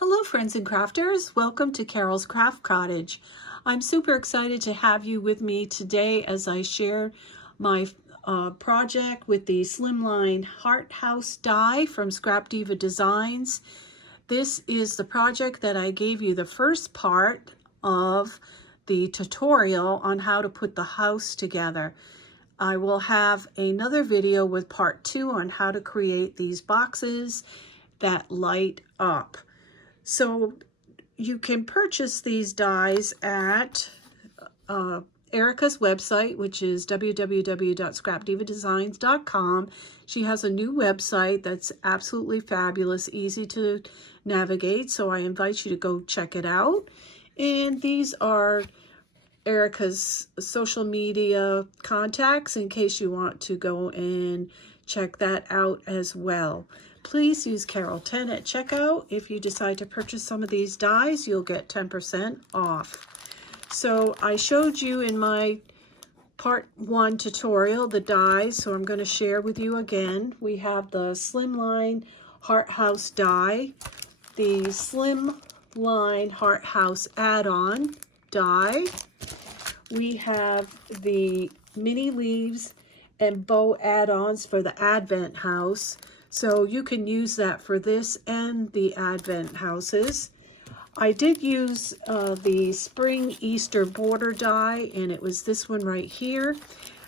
Hello friends and crafters, welcome to Carol's Craft Cottage. I'm super excited to have you with me today as I share my project with the Slimline Heart House die from Scrapdiva Designs. This is the project that I gave you the first part of the tutorial on how to put the house together. I will have another video with part 2 on how to create these boxes that light up. So you can purchase these dies at Erica's website, which is www.scrapdivadesigns.com. She has a new website that's absolutely fabulous, easy to navigate, so I invite you to go check it out. And these are Erica's social media contacts in case you want to go and check that out as well. Please use Carol10 at checkout. If you decide to purchase some of these dies, you'll get 10% off. So I showed you in my part 1 tutorial the dies, so I'm going to share with you again. We have the Slimline Heart House die, the Slimline Heart House add-on die. We have the mini leaves and bow add-ons for the Advent house. So you can use that for this and the Advent houses. I did use the Spring Easter border die, and it was this one right here.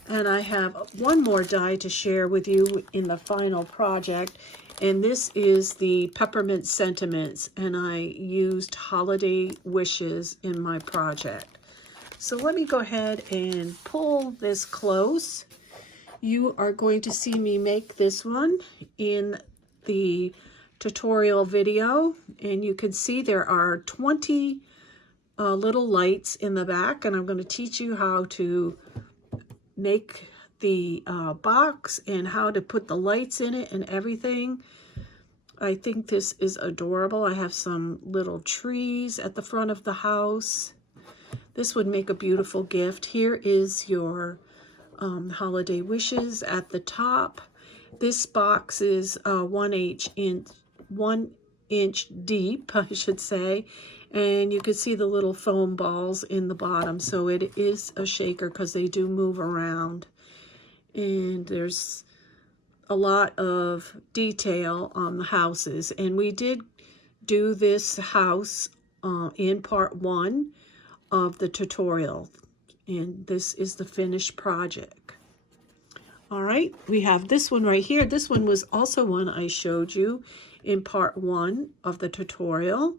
And I have one more die to share with you in the final project. And this is the Peppermint Sentiments, and I used holiday wishes in my project. So let me go ahead and pull this close. You are going to see me make this one in the tutorial video, and you can see there are 20 little lights in the back, and I'm going to teach you how to make the box and how to put the lights in it and everything. I think this is adorable. I have some little trees at the front of the house. This would make a beautiful gift. Here is your holiday wishes at the top. This box is 1 inch deep, I should say, and you can see the little foam balls in the bottom. So it is a shaker because they do move around, and there's a lot of detail on the houses. And we did do this house in part 1 of the tutorial, and this is the finished project. All right, we have this one right here. This one was also one I showed you in part 1 of the tutorial.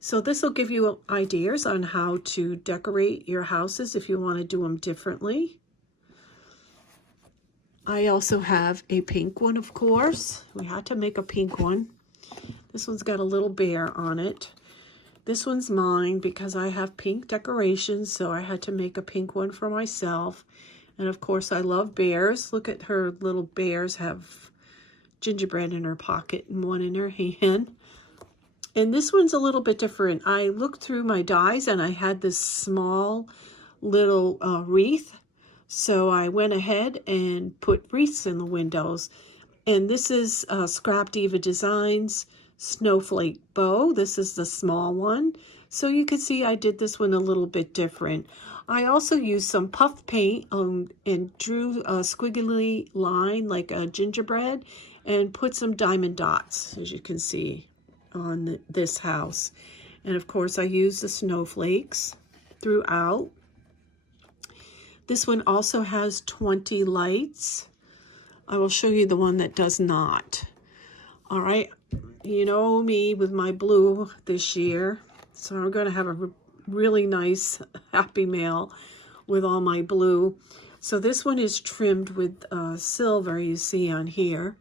So this will give you ideas on how to decorate your houses if you want to do them differently. I also have a pink one, of course. We had to make a pink one. This one's got a little bear on it. This one's mine because I have pink decorations, so I had to make a pink one for myself. And of course, I love bears. Look at her little bears, have gingerbread in her pocket and one in her hand. And this one's a little bit different. I looked through my dies and I had this small little wreath. So I went ahead and put wreaths in the windows. And this is Scrapdiva Designs snowflake bow. This is the small one, so you can see I did this one a little bit different. I also used some puff paint and drew a squiggly line like a gingerbread and put some diamond dots, as you can see on this house. And of course I used the snowflakes throughout. This one also has 20 lights. I will show you the one that does not. All right, you know me with my blue this year, so I'm going to have a really nice Happy Mail with all my blue. So this one is trimmed with silver, you see on here,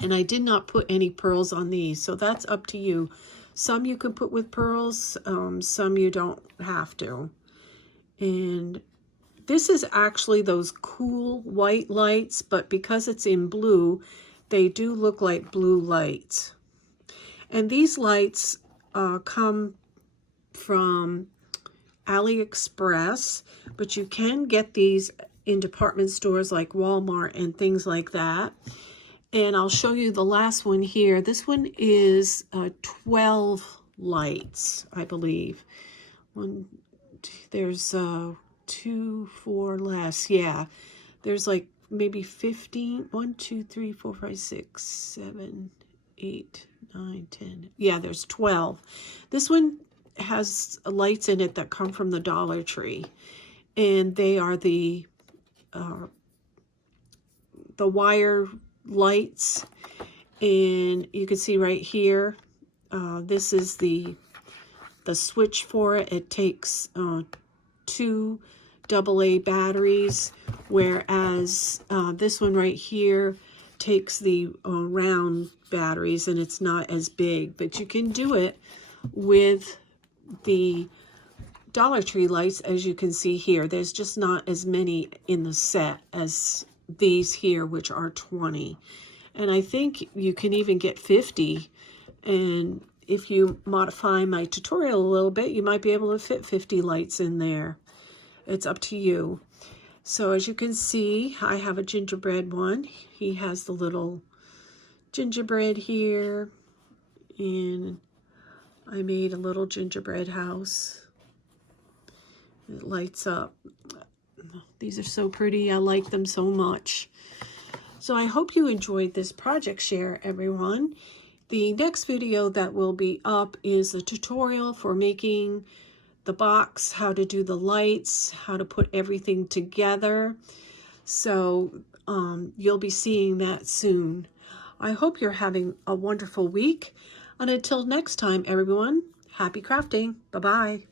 and I did not put any pearls on these, so that's up to you. Some you can put with pearls, some you don't have to. And this is actually those cool white lights, but because it's in blue, they do look like blue lights. And these lights come from AliExpress, but you can get these in department stores like Walmart and things like that. And I'll show you the last one here. This one is 12 lights, I believe. There's 2, 4 less. Yeah, there's like maybe 15. 1, 2, 3, 4, 5, 6, 7, 8, 9, 10. Yeah, there's 12. This one has lights in it that come from the Dollar Tree, and they are the wire lights. And you can see right here, this is the switch for it. It takes 2 AA batteries, whereas this one right here takes the round batteries, and it's not as big. But you can do it with the Dollar Tree lights, as you can see here. There's just not as many in the set as these here, which are 20. And I think you can even get 50. And if you modify my tutorial a little bit, you might be able to fit 50 lights in there. It's up to you. So as you can see, I have a gingerbread one. He has the little gingerbread here. And I made a little gingerbread house. It lights up. These are so pretty. I like them so much. So I hope you enjoyed this project share, everyone. The next video that will be up is a tutorial for making the box, how to do the lights, how to put everything together. So you'll be seeing that soon. I hope you're having a wonderful week. And until next time, everyone, happy crafting. Bye-bye.